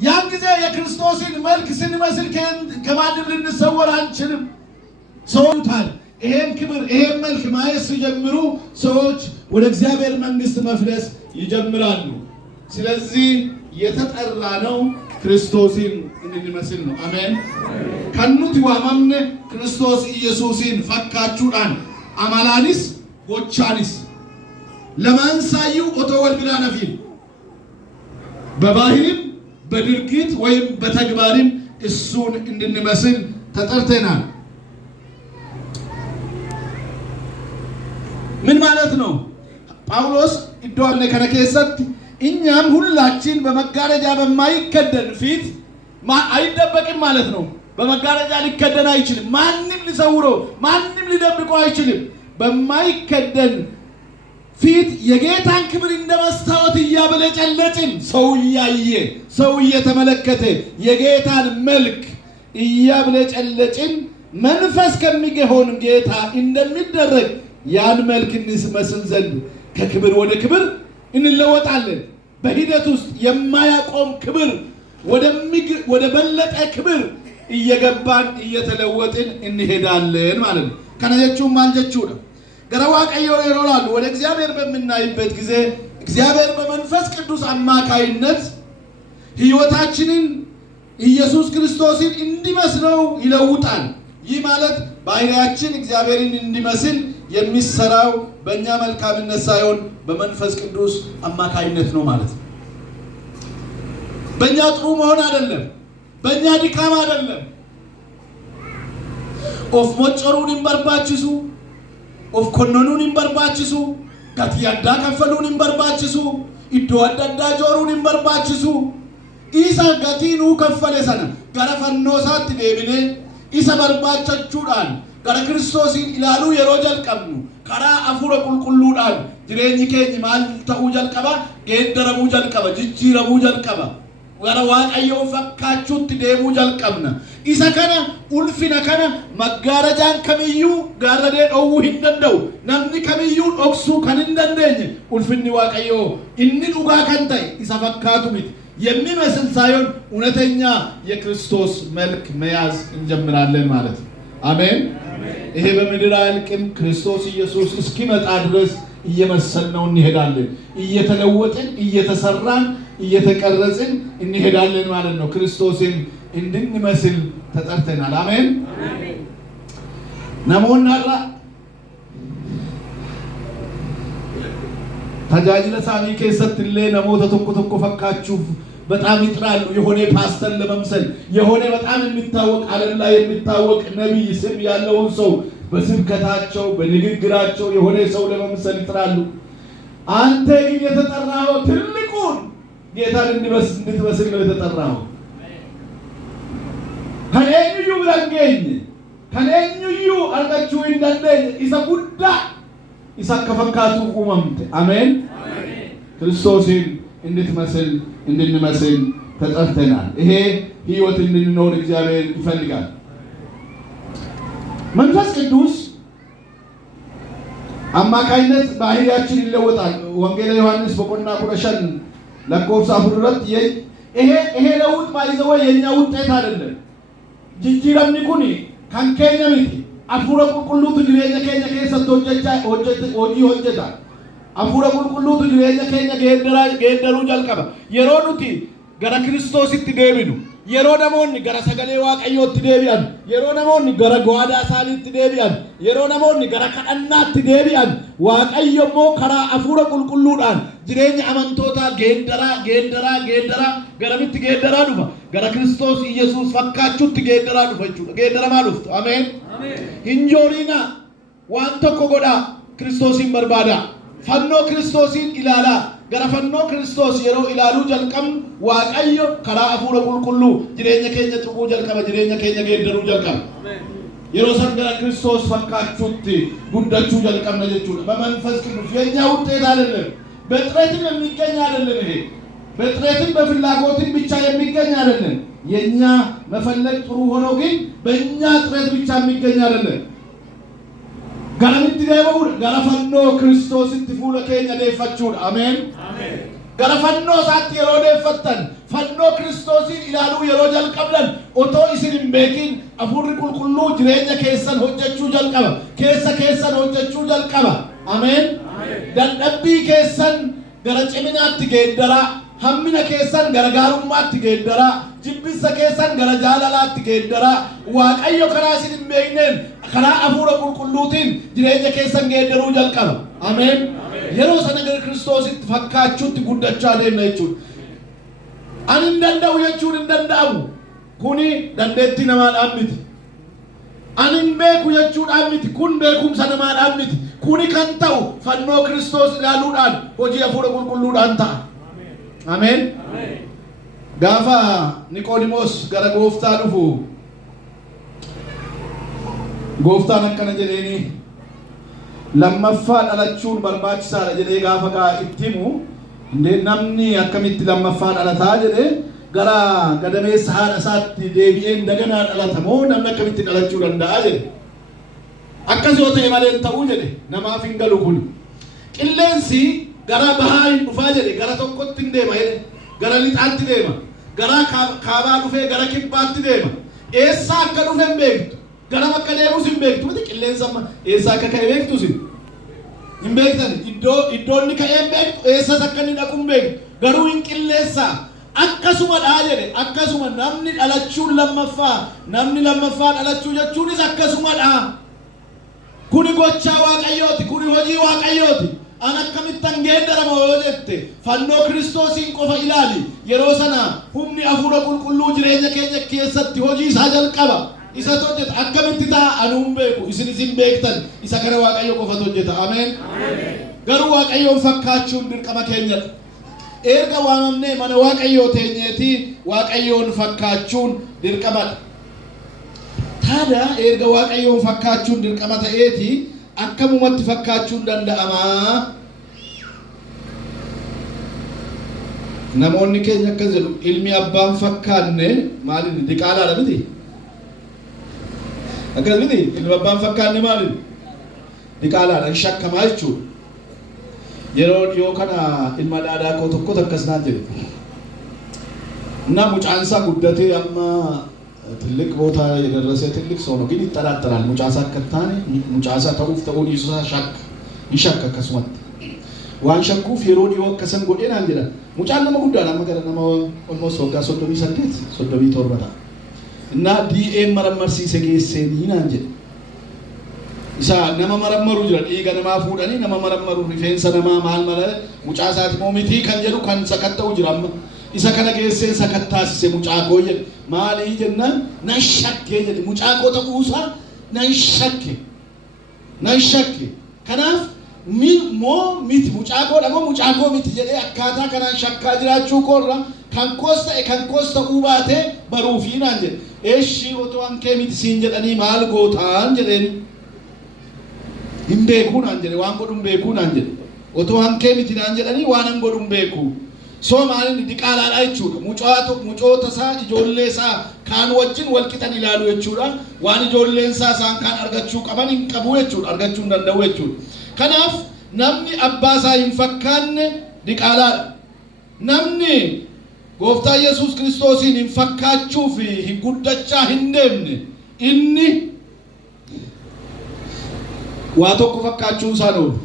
ያን ጊዜ የክርስቶስን መልክ ስንመስል ከማንም ልንሰወር አንችልም። ሰዎች ይሄን ክብር ይሄን መልክ ማየት ሲጀምሩ ሰዎች ወደ እግዚአብሔር መንግስት መፍለስ ይጀምራሉ። ስለዚህ የተጠራ ነው ክርስቶስን እንድንመስል ነው። አሜን። ከኑት ዋማምነ ክርስቶስ ኢየሱስን ፈካቹዳን አማላኒስ ጎቻኒስ ለማንሳዩ ኦቶወል ብላነፊል በባህሪም በድርጊት ወይም በተግባርም እሱን እንድንመስል ተጠርተናል። ምን ማለት ነው? ጳውሎስ ይደዋል ከነከሰት እኛም ሁላችን በመጋረጃ በማይከደን ፊት አይደበቅም ማለት ነው። በመጋረጃ ሊከደን አይችልም። ማንም ሊሰውረው ማንም ሊደብቀው አይችልም። በማይከደን ፊት የጌታን ክብር እንደ መስታወት እያበለጨለጭን ሰው እያየ ሰው እየተመለከተ የጌታን መልክ እያበለጨለጭን መንፈስ ከሚገሆን ጌታ እንደሚደረግ ያን መልክ እንመስል ዘንድ ከክብር ወደ ክብር እንለወጣለን። በሂደት ውስጥ የማያቆም ክብር ወደ በለጠ ክብር እየገባን እየተለወጥን እንሄዳለን ማለት ነው። ከነየቹም ማልጀቹ ነው ገረዋ ቀዮ ይሮላሉ። ወደ እግዚአብሔር በመናይበት ጊዜ እግዚአብሔር በመንፈስ ቅዱስ አማካይነት ሕይወታችንን ኢየሱስ ክርስቶስን እንዲመስለው ይለውጣል። ይህ ማለት ባህሪያችን እግዚአብሔርን እንዲመስል የሚሰራው በእኛ መልካምነት ሳይሆን በመንፈስ ቅዱስ አማካይነት ነው ማለት ነው። በእኛ ጥሩ መሆን አይደለም፣ በእኛ ድካም አይደለም። ኦፍ ሞጨሩን እንበርባችሱ ኦፍ ኮኖኑን እንበርባችሱ ጋትያዳ ከፈሉን እንበርባችሱ ኢዶ አዳዳ ጆሩን እንበርባችሱ ኢሳ ጋቲኑ ከፈለ ሰነ ገረፈኖሳት ደብኔ ኢሳ በርባቻቹዳን ገረ ክርስቶስን ኢላሉ የሮ ጀልቀምኑ ከራ አፉረ ቁልቁሉዳን ጅሬኝ ኬኝ ማል ተኡ ጀልቀባ ጌደረሙ ጀልቀባ ጅጅረሙ ጀልቀባ ገረ ዋቀዮ ፈካቹት ደሙ ጀልቀምና ኢሳ ከነ ኡልፊነ ከነ መጋረጃን ከሚዩ ጋረዴ ዶው hindandaw namni kamiyu dhoksu kan hindandenye ኡልፍኒ ዋቀዮ inni dhuga kan tay isa fakkaatu mit የሚመስል ሳይሆን እውነተኛ የክርስቶስ መልክ መያዝ እንጀምራለን ማለት ነው። አሜን። ይሄ በምድር አልቅም ክርስቶስ ኢየሱስ እስኪመጣ ድረስ እየመሰልነው እንሄዳለን። እየተለወጥን እየተሰራን እየተቀረጽን እንሄዳለን ማለት ነው። ክርስቶስን እንድንመስል ተጠርተናል። አሜን። ነሞናራ ታጃጅለ ሳሚ ከሰትለ ነሞተ ተቆ ፈካችሁ በጣም ይጥራሉ። የሆነ ፓስተር ለመምሰል የሆነ በጣም የሚታወቅ ዓለም ላይ የሚታወቅ ነብይ ስም ያለውን ሰው በስብከታቸው በንግግራቸው የሆነ ሰው ለመምሰል ይጥራሉ። አንተ ግን የተጠራኸው ትልቁን ጌታን እንድትመስል ነው የተጠራኸው። ከነኙ ብለንገኝ ከነኙ አርጋችሁ እንደንደኝ ኢሰጉዳ ኢሳከፈካቱ ኡመምት አሜን። ክርስቶስን እንድንመስል ተጠርተናል። ይሄ ህይወት እንድንኖር እግዚአብሔር ይፈልጋል። መንፈስ ቅዱስ አማካይነት ባህሪያችን ይለወጣል። ወንጌል ዮሐንስ በቆና ቁረሸን ለኮብሳ ፍሩረት ይሄ ለውጥ ባይዘው የኛ ውጤት አይደለም። ጅጅረምኒ ኩኒ ካንከኛ ሚቲ አፉረ ቁልቁሉቱ ጅሬኛ ከኛ ከሰቶ ሆጀታ አፉረ ቁልቁሉቱ ጅሬኛ ከኛ ገደሩ ጀልቀባ የሮኑቲ ገረ ክርስቶስት ደብኑ የሮ ነሞኒ ገረ ሰገሌ ዋቀዮት ደቢያን የሮ ነሞኒ ገረ ጓዳ ሳሊት ደቢያን የሮ ነሞኒ ገረ ከዳናት ደቢያን ዋቀዮሞ ከራ አፉረ ቁልቁሉዳን ጅሬኛ አመንቶታ ጌደራ ገረምት ጌደራ ዱፋ ገረ ክርስቶስ ኢየሱስ ፈካቹት ጌደራ ዱፈቹ ጌደራ ማሉፍቱ አሜን። hinjoorina waan tokko godha Kiristoosin barbaada fannoo Kiristoosin ilaala garafannoo Kiristoos yeroo ilaaluu jalqabnu Waaqayyo karaa hafuura qulqulluu jireenya keenya tuquu jalqaba, jireenya keenya geeddaruu jalqaba. Yeroo san gara Kiristoos fakkaachuutti guddachuu jalqabna jechuudha. በመንፈስ ቅዱስ የኛ ውጤት አይደለም፣ በጥረትም የሚገኝ አይደለም። ይሄ በጥረትም በፍላጎትም ብቻ የሚገኝ አይደለም። የኛ መፈለግ ጥሩ ሆኖ ግን በእኛ ጥረት ብቻ የሚገኝ አይደለም። garamitti deemuudha, gara fannoo Kiristoositti fuula keenya deeffachuudha. Ameen. Gara fannoo isaatti yeroo deeffattan, fannoo Kiristoosiin ilaaluu yeroo jalqabdan, otoo isin hin beekin hafuurri qulqulluu jireenya keessan hojjechuu jalqaba, keessa keessan hojjechuu jalqaba. Ameen. Dadhabbii keessan gara ciminaatti geeddaraa, hammina keessan gara gaarummaatti geeddaraa, jibbisa keessan gara jaalalaatti geeddaraa. Waaqayyo karaa isin hin beekneen karaa hafuura qulqulluutiin jireenya keessan geeddaruu jalqaba. Ameen. Yeroo sana gara Kiristoositti fakkaachuutti guddachaa deemna jechuudha. Ani hin danda'u jechuun hin danda'amu. Kuni dandeettii namaadhaan miti. Ani hin beeku jechuudhaan miti. Kun beekumsa namaadhaan miti. Kuni kan ta'u fannoo Kiristoos ilaaluudhaan, hojii hafuura qulqulluudhaan ta'a. Ameen. Gaafa Niqoodimoos gara gooftaa dhufu, gooftaan akkana jedheeni lammaffaa dhalachuun barbaachisaadha jedhee gaafa itti himu, namni akkamitti lammaffaa dhalataa jedhee gara gadameessa haadha isaatti deebi'ee daganaa dhalata moo namni akkamitti dhalachuu danda'a jedhe. Akkas yoo ta'e malee hin ta'uu jedhe, namaaf hin galu kun. Qilleensi gara bahaa hin dhufaa jedhe, gara tokkotti hin deema jedhe, gara lixaatti deema, gara kaabaa dhufee gara kibbaatti deema. Eessaa akka dhufe hin beektu, gara bakka deemus hin beektu. Miti qilleensa amma eessaa akka ka'e beektu sin hin beektan. Iddoo inni ka'ee hin beektu, eessas akka inni dhaqu hin beektu. Garuu hin qilleessaa. Akkasuma dhaa jedhe, akkasuma namni dhalachuun lammaffaa, namni lammaffaa dhalachuu jechuunis akkasuma dhaa. Kuni gochaa Waaqayyooti, kuni hojii Waaqayyooti. An akkamittan geeddarama yoo jette fannoo Kiristoosiin qofa ilaali. Yeroo sana humni hafuura qulqulluu jireenya keenya keessatti hojii isaa jalqaba. Isa hojjeta. Akkamitti ta'a anu hin beeku, isin beektan. Isa kana Waaqayyo qofatu hojjeta. Ameen. Garuu Waaqayyoon fakkaachuun dirqama keenyadha. Erga waamamnee mana Waaqayyoo teenyeeti Waaqayyoon fakkaachuun dirqamadha. Taada erga Waaqayyoon fakkaachuun dirqama ta'eeti akkamumatti fakkaachuun danda'ama. Namoonni keenya akkas jedhu, ilmi abbaan fakkaanne maaliin diqaalaadha miti? Akkas miti? Ilmi abbaan fakkaanne maaliin diqaalaadha, hin shakkamaa jechuudha. Yeroo dhiyoo kana ilma dhaadaa koo tokkotu akkas naan jedhe. Na mucaansaa guddatee amma ትልቅ ቦታ የደረሰ ትልቅ ሰው ነው፣ ግን ይጠራጠራል። ሙጫሳ ከተታኔ ሙጫሳ ተውፍ ተውዲ ሱሳ ሻክ ይሻካ ከስመት ዋን ሸኩ ፌሮዲ ወከሰን ጎዴን አንጀዳ ሙጫን ነው ጉዳና መገረ ነው ኦልሞስት ወጋ ሶዶቢ ሰንቴት ሶዶቢ ቶርበታ እና ዲኤም መረመር ሲሰጌሰን ይናንጀ ኢሳ ነማ መረመሩ ጅራ ዲጋ ነማ ፉዳኒ ነማ መረመሩ ሪፌንሰ ነማ ማል ማለ ሙጫሳት ሞሚቲ ከንጀሩ ከን ሰከተው ጅራም isa kana geessee sakattaasise mucaakoo jedhe. Maalii jennaan nan shakkee jedhe, mucaakoo ta'uusaa nan shakke. Kanaaf moo miti mucaakoodha moo mucaakoo miti jedhee akkaataa kanaan shakkaa jiraachuu koorra kan koos ta'e kan koos ta'uu baatee baruufii naan jedhe. Eeshii otoo hankee miti siin jedhanii maal gootaan jedheeni. Hin beekuu naan jedhe, waan godhu hin beekuu naan jedhe. Otoo hankee miti naan jedhanii waan hin godhu hin beekuu. Soo maaliin diqaalaadha jechuudha. Mucoota isaa ijoollee isaa kaan wajjin wal qixan ilaalu jechuudha. Waan ijoolleen isaa isaan kaan argachuu qaban hin qabu jechuudha, argachuu hin danda'u jechuudha. Kanaaf namni abbaa isaa hin fakkaanne diqaalaadha. Namni gooftaa Yesuus Kiristoosiin hin fakkaachuu fi hin guddachaa hin deemne inni waa tokko fakkaachuu isaan oolu.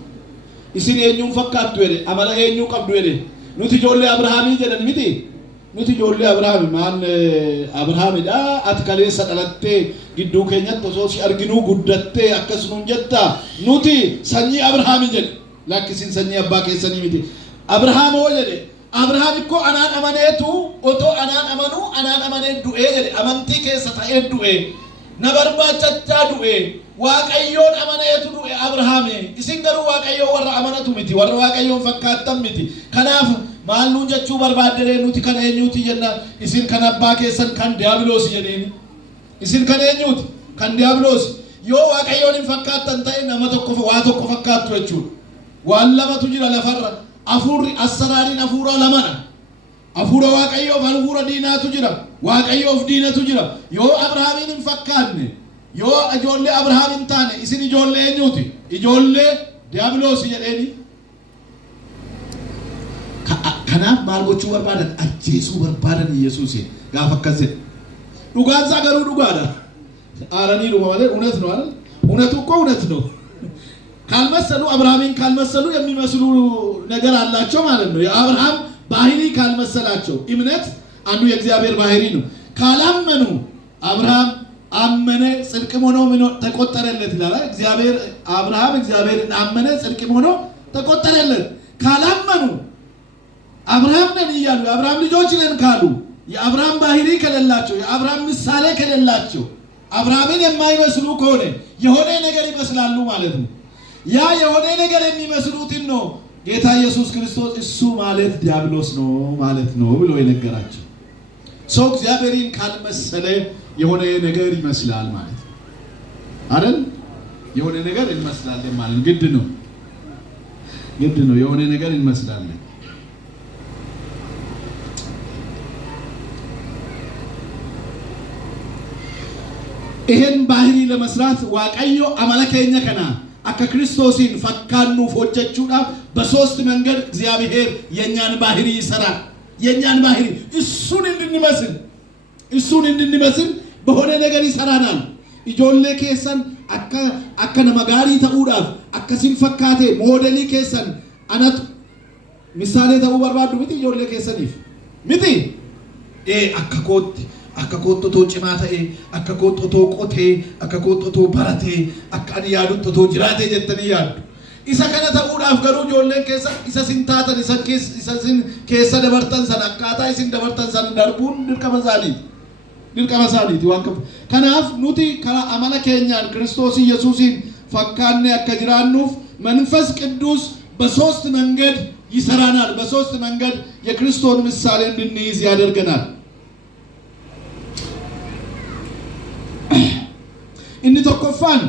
Isin eenyuun fakkaattu jedhe, amala eenyuu qabdu jedhe. Nuti ijoollee Abrahaamii jedhan miti. Nuti ijoollee Abrahaami maan Abrahaamidha. Ati kaleessa dhalattee gidduu keenyatti osoo si arginuu guddattee akkasumaan jetta. Nuti sanyii Abrahaamii jedhe. Lakkisin sanyii abbaa keessanii miti. Abrahaam oo jedhe. Abrahaam ikkoo anaan amaneetu otoo anaan amanuu anaan amanee du'ee jedhe. Amantii keessa ta'ee du'ee. Na barbaachachaa du'ee. waaqayyoon amaneetu du'e Abrahaame isin garuu waaqayyoo warra amanatu miti warra waaqayyoon fakkaattan miti kanaaf maal nuun jechuu barbaadderee nuti kan eenyuuti jenna isin kan abbaa keessan kan diiyaabiloos jedheeni isin kan eenyuuti kan diiyaabiloos yoo waaqayyoon hin fakkaattan ta'e nama tokko waa tokko fakkaattu jechuudha waan lamatu jira lafarra afuurri assaraariin afuura lamana afuura waaqayyoof afuura diinaatu jira waaqayyoof diinatu jira yoo Abrahaamin hin fakkaanne yoo ijoollee Abrahaam hin taane isin ijoollee eenyuuti ijoollee diiyaabiloos jedheeni kanaaf maal gochuu barbaadan ajjeesuu barbaadan Yesuusin gaafa akkas jedhe dhugaansaa garuu dhugaadha አረኒ ነው ማለት እውነት ነው አይደል እውነቱ እኮ እውነት ነው ካልመሰሉ አብርሃምን ካልመሰሉ የሚመስሉ ነገር አላቸው ማለት ነው የአብርሃም ባህሪ ካልመሰላቸው እምነት አንዱ የእግዚአብሔር ባህሪ ነው ካላመኑ አብርሃም አመነ ጽድቅም ሆኖ ምን ተቆጠረለት ይላል እግዚአብሔር አብርሃም እግዚአብሔርን አመነ ጽድቅም ሆኖ ተቆጠረለት ካላመኑ አብርሃም ነን ይያሉ የአብርሃም ልጆች ነን ካሉ የአብርሃም ባህሪ ከሌላቸው የአብርሃም ምሳሌ ከሌላቸው አብርሃምን የማይመስሉ ከሆነ የሆነ ነገር ይመስላሉ ማለት ነው ያ የሆነ ነገር የሚመስሉትን ነው ጌታ ኢየሱስ ክርስቶስ እሱ ማለት ዲያብሎስ ነው ማለት ነው ብሎ የነገራቸው ሰው እግዚአብሔርን ካልመሰለ የሆነ ነገር ይመስላል ማለት አይደል የሆነ ነገር ይመስላል ማለት ግድ ነው የሆነ ነገር ይመስላል ይሄን ባህሪ ለመስራት ዋቀዮ አመለከኛ ከና አከ ክርስቶስን ፈካኑ ፎጀቹዳ በሶስት መንገድ እግዚአብሔር የኛን ባህሪ ይሰራል የኛን ባህሪ እሱን እንድንመስል በሆነ ነገር ይሰራናል ኢጆሌ ከሰን አከ ነመጋሪ ተኡዳፍ አከ ሲንፈካቴ ሞዴሊ ከሰን አናት ምሳሌ ተኡ በርባዱ ምት ኢጆሌ ከሰኒፍ ምት አከ ኮት akka kootto cimaa ta'e akka kootto qotee akka kootto baratee akka ani yaadutto to jiraatee jettanii yaaddu isa kana ta'uudhaaf garuu ijoolleen keessa isa sintaatan isa keessa dabartan san akkaataa isin dabartan san darbuun dirqama isaaniiti waan qabu kanaaf nuti karaa amala keenyaan Kiristoos Yesuusin fakkaanne akka jiraannuuf መንፈስ ቅዱስ በሶስት መንገድ ይሰራናል በሶስት መንገድ የክርስቶስን ምሳሌ እንድንይዝ ያደርገናል inni tokkoffaan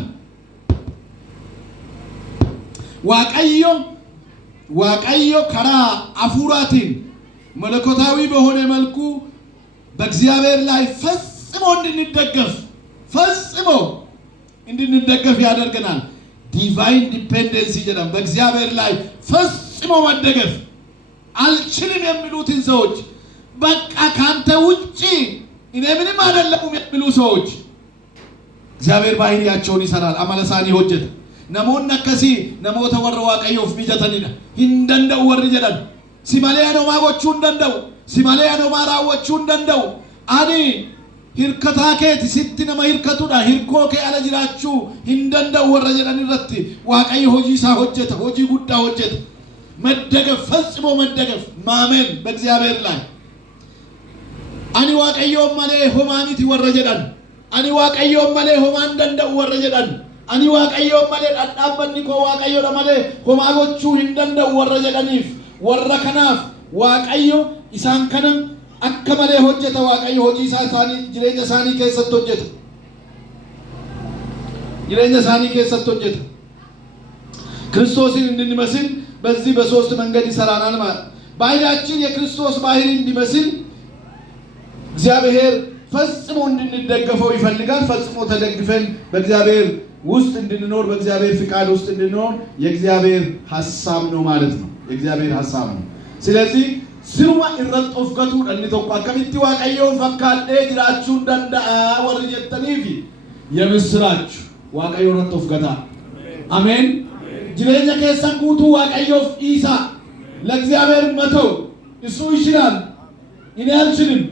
waaqayyo karaa አፉራቲን መለኮታዊ በሆነ መልኩ በእግዚአብሔር ላይ ፈጽሞ እንድንደገፍ ያደርገናል ዲቫይን ዲፔንደንሲ ይላል በእግዚአብሔር ላይ ፈጽሞ መደገፍ አልችልም የሚሉትን ሰዎች በቃ ካንተ ውጪ እኔ ምንም አይደለም የሚሉ ሰዎች እግዚአብሔር ባህሪያቸውን ይሰራል አመለሳኒ ሆጀት ነሞን ነከሲ ነሞተ ወረ ዋቀዮፍ ቢጀተኒና እንደንደው ወር ይጀዳል ሲማሊያ ነው ማጎቹ እንደንደው ሲማሊያ ነው ማራዎቹ እንደንደው አኒ ሂርከታከት ሲትነማ ሂርከቱዳ ሂርኮከ አለጅራቹ እንደንደው ወረ ይጀዳል ይረቲ ዋቀይ ሆጂሳ ሆጀተ ሆጂ ጉዳ ሆጀተ መደገፍ ፈጽሞ መደገፍ ማመን በእግዚአብሔር ላይ አኒ ዋቀዮ ማለ ሆማኒት ወረ ይጀዳል ani waaqayyo male homaan danda'u warra jedhan ani waaqayyo male dhadhaabbanni koo waaqayyo male homaa gochuu hin danda'u warra jedhaniif warra kanaaf waaqayyo isaan kana akka male hojjeta waaqayyo hojii isaanii jireenya isaanii keessatti hojjeta ክርስቶስን እንድንመስል በዚህ በሶስት መንገድ ይሰራናል ማለት ባህሪያችን የክርስቶስ ባህሪ እንዲመስል እግዚአብሔር ፈጽሞ እንድንደገፈው ይፈልጋል ፈጽሞ ተደግፈን በእግዚአብሔር ውስጥ እንድንኖር በእግዚአብሔር ፍቃድ ውስጥ እንድንኖር የእግዚአብሔር ሐሳብ ነው ማለት ነው የእግዚአብሔር ሐሳብ ነው ስለዚህ ስሩማ ይረጥofገቱ እንተቆ አከሚቲ ዋቀየው ፈካደ ጅራቹ እንደንዳ ወርጀተኒፊ የምስራች ዋቀየው ረጥofገታ አሜን ጅሬኛ ከሰን ጉቱ ዋቀየው ኢሳ ለእግዚአብሔር መተው እሱ ይችላል እኔ አልችልም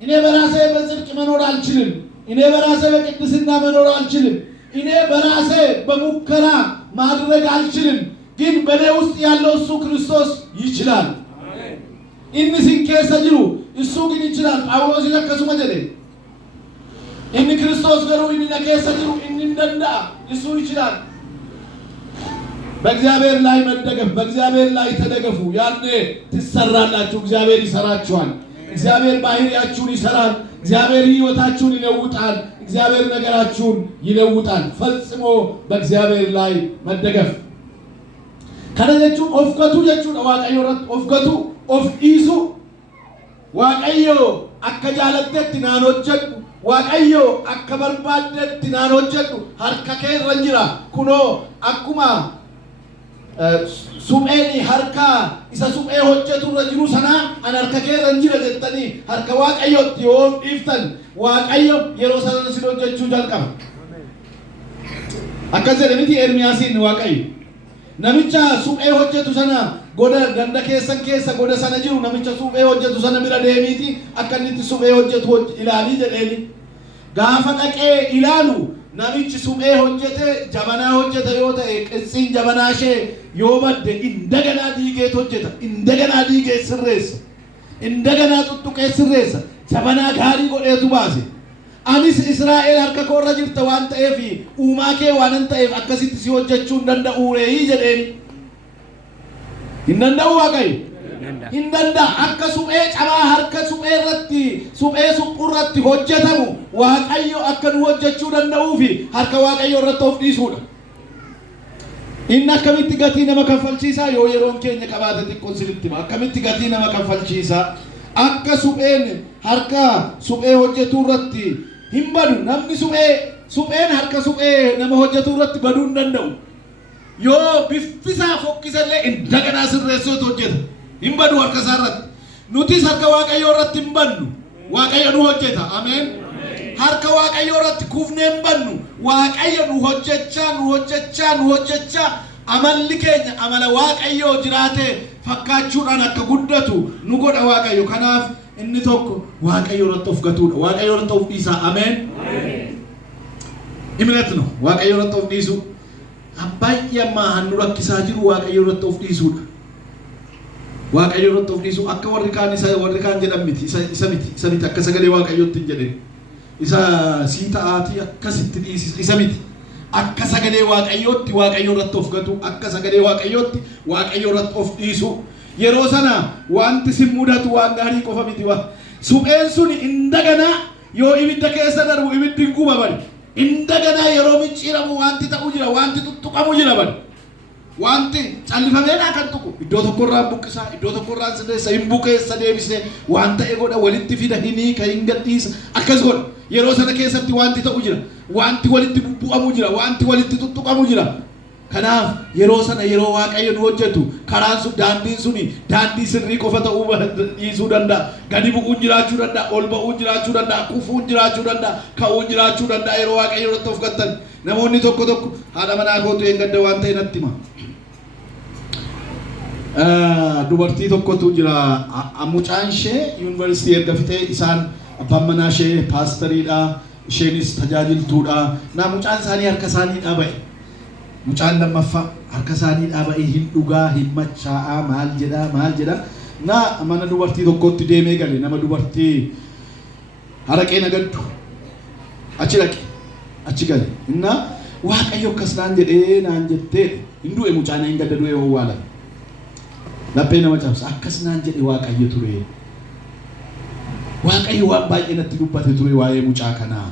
እኔ በራሴ በጽድቅ መኖር አልችልም እኔ በራሴ በቅድስና መኖር አልችልም እኔ በራሴ በሙከራ ማድረግ አልችልም ግን በኔ ውስጥ ያለው እሱ ክርስቶስ ይችላል አሜን ኢንሲን ከሰጅሩ እሱ ግን ይችላል ጳውሎስ ይተከሱ መጀለ inni Kiristoos garuu inni na keessa jiru inni hin danda'a isuu ይችላል በእግዚአብሔር ላይ መደገፍ በእግዚአብሔር ላይ ተደገፉ ያኔ ትሰራላችሁ እግዚአብሔር ይሰራችኋል እግዚአብሔር ባህሪያችሁን ይሰራል እግዚአብሔር ህይወታችሁን ይለውጣል እግዚአብሔር ነገራችሁን ይለውጣል ፈጽሞ በእግዚአብሔር ላይ መደገፍ ከነጁ ኦፍከቱ የቹ ዋቀዮረት ኦፍከቱ ኦፍ ኢሱ ዋቀዮ አከጃለተት ናኖቸት ዋቀዮ አከበርባደት ናኖቸት ሀርከከ ረንጅራ ኩኖ አኩማ Supheni harka isa suphee hojjetu irra jiru sana an harka kee irra jira jettanii harka waaqayyotti yoo dhiiftan waaqayyo yeroo sana isin hojjechuu jalqaba. Akkas jedhe miti Ermiyaasiin waaqayyo namicha suphee hojjetu sana goda ganda keessan keessa goda sana jiru namicha suphee hojjetu sana bira deemiiti akka inni itti suphee hojjetu ilaalii jedheeni gaafa dhaqee ilaalu namichi suphee hojjete jabanaa hojjete yoo ta'e qinsiin jabanaa ishee yoo badde indagana diigee hojjeta indagana diigee sirreessa indagana tuttuqee sirreessa jabanaa gaarii godheetu baase anis Israa'el harka koorra jirta waan ta'eef uumaa kee waan ta'eef akkasitti si hojjechuu hin danda'u reeyi jedheeni hin danda'u waaqayyo hin danda'a akka suphee cabaa harka suphee irratti suphee suphuurratti hojjetamu waaqayyo akka nu hojjechuu danda'uu fi harka waaqayyo irratti of dhiisuudha. Inni akkamitti gatii nama kaffalchiisaa yoo yeroon keenya qabaate xiqqoon sinitti hima akkamitti gatii nama kaffalchiisaa akka supheen harka suphee hojjetuu irratti hin badu namni supheen harka suphee nama hojjetuu irratti baduu hin danda'u yoo biffisaa fokkisallee indaganaa sirreessuutu hojjeta hin badu harka isaarratti nutis harka waaqayyo irratti hin bannu waaqayyo nu hojjeta ameen harka waaqayyo irratti kufnee hin bannu waaqayyo nu hojjechaa amalli keenya amala waaqayyo jiraate fakkaachuudhaan akka guddatu nu godha waaqayyo kanaaf inni tokko waaqayyo irratti of gatuudha waaqayyo irratti of dhiisa ameen imretno waaqayyo irratti of dhiisu abbaayyamaa hannu rakkisaa jiru waaqayyo irratti of dhiisuudha waaqayyo irratti of dhiisu akka warri kaan jedhan miti isa miti akka sagalee waaqayyotti hin jedhin isa sii ta'aatii akkasitti dhiisi isa miti akka sagalee waaqayyotti waaqayyo irratti of gatu akka sagalee waaqayyotti waaqayyo irratti of dhiisu yeroo sana wanti si mudatu waan gaarii qofa miti waan supheen sun indagana yoo ibidda keessa darbu ibiddi guba bari indagana yeroo micciiramu wanti ta'u jira wanti tuttuqamu jira bari wanti callifameenaa kan tuqu iddoo tokkorraa buqqisaa iddoo tokkorraa sirreessa hin buqeessa deebisee waan ta'e godha walitti fida hinii ka hin gadhiisa akkas godha yeroo sana keessatti wanti ta'u jira wanti walitti bu'amu jira wanti walitti tuttuqamu jira kanaaf yeroo sana yeroo waaqayyo nu hojjetu karaan sun daandiin suni daandii sirrii qofa ta'uu dhiisuu danda'a gadi bu'uun jiraachuu danda'a ol ba'uun jiraachuu danda'a kufuun jiraachuu danda'a ka'uun jiraachuu danda'a yeroo waaqayyo irratti of gattan namoonni tokko haadha manaa kootu eeggadda waan ta'e natti hima dubartii tokkotu jira mucaan ishee yuunivarsiitii erga fixee isaan abbaan manaa ishee paastariidha isheenis tajaajiltuudha naa mucaan isaanii harka isaanii dhaaba'e mucaan lammaffaa harka isaanii dhaaba'e hin dhugaa hin machaa'aa maal jedha naa mana dubartii tokkotti deemee gale nama dubartii haraqee nagaddu achi dhaqe achi gale innaa waaqayyo akkas naan jedhee naan jettee hin du'e mucaan hin gadda du'e owwaalan laphee nama cabsa akkas naan jedhe waaqayyo ture waaqayyo waan baay'ee natti dubbate ture waa'ee mucaa kanaa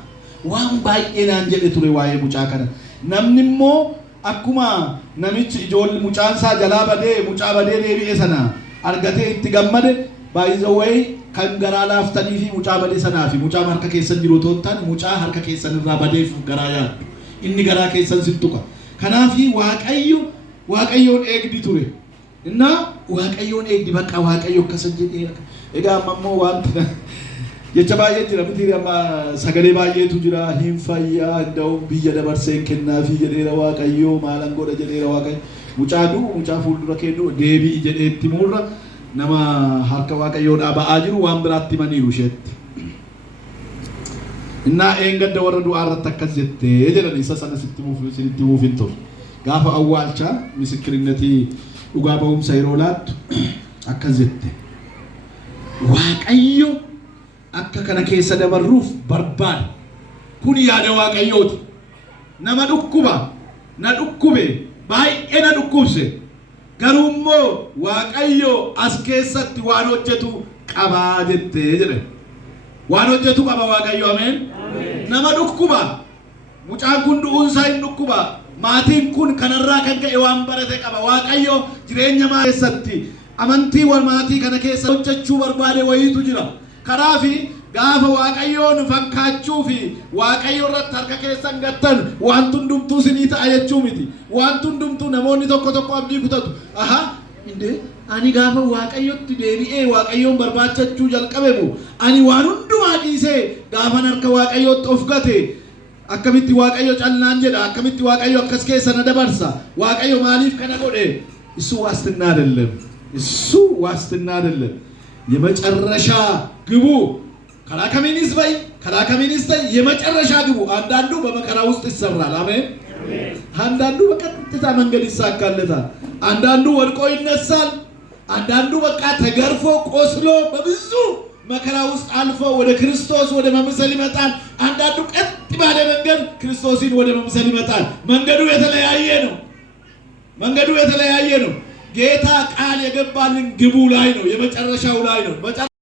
waan baay'ee naan jedhe ture waa'ee mucaa kana namni immoo akkuma namichi ijoolli mucaan isaa jalaa badee mucaa badee deebi'e sana argatee itti gammade baay'ee kan garaa laaftanii fi mucaa badee sanaa fi mucaa harka keessan jiru toottan mucaa harka keessan irraa badeef garaa yaaddu inni garaa keessan sittuqa kanaaf waaqayyoon eegdi ture inna waaqayyoon eegdi bakka waaqayyo akkasan jedhee egaa ammoo wanti jecha baay'ee jira miti amma sagalee baay'eetu jira hin fayyaa nda'u biyya dabarsee kennaafi jedheera waaqayyo maalan godha jedheera waaqayyo mucaa fuuldura kennu deebii jedheetti murra nama harka waaqayyoodhaa ba'aa jiru waan biraatti maniiru isheetti innaa eengadda warra du'aa irratti akkas jettee jedhan isa sana sitti muufin ture gaafa awwaalchaa misikirinatii dhugaa ba'umsa yeroo laattu akkas jette waaqayyo akka kana keessa dabarruuf barbaada kun yaada waaqayyooti. Nama dhukkuba na dhukkube baay'ee na dhukkubse garuu immoo waaqayyo as keessatti waan hojjetu qabaa jettee jedhe. Waan hojjetu qaba waaqayyo. Ameen. Nama dhukkuba mucaan kun du'uunsaa hin dhukkuba. Maatiin kun kanarraa kan ka'e waan barate qaba. Waaqayyo jireenya maa keessatti amantii wal maatii kana keessa hojjechuu barbaade wayiitu jira. Karaafi gaafa waaqayyoon fakkaachuu fi waaqayyo irratti harka keessan gattan waan hundumtuu sinii ta'a jechuu miti. Waan hundumtuu namoonni tokko tokko abdii kutatu. Aha inde ani gaafa waaqayyotti deebi'ee waaqayyoon barbaachachuu jalqabeemu ani waan hundumaa dhiisee gaafa harka waaqayyootti of gate akkamitti waaqayyo callaan jedha, akkamitti waaqayyo akkas keessa na dabarsa, waaqayyo maaliif kana godhe? እሱ ዋስትና አይደለም። እሱ ዋስትና አይደለም። የመጨረሻ ግቡ ከላከሚኒስ በይ ከላከሚኒስ በይ የመጨረሻ ግቡ። አንዳንዱ በመከራ ውስጥ ይሰራል። አሜን። አንዳንዱ በቀጥታ መንገድ ይሳካለታል። አንዳንዱ ወድቆ ይነሳል። አንዳንዱ በቃ ተገርፎ ቆስሎ በብዙ መከራ ውስጥ አልፎ ወደ ክርስቶስ ወደ መምሰል ይመጣል። አንዳንዱ ቀጥ ባለ መንገድ ክርስቶስን ወደ መምሰል ይመጣል። መንገዱ የተለያየ ነው። መንገዱ የተለያየ ነው። ጌታ ቃል የገባልን ግቡ ላይ ነው፣ የመጨረሻው ላይ ነው።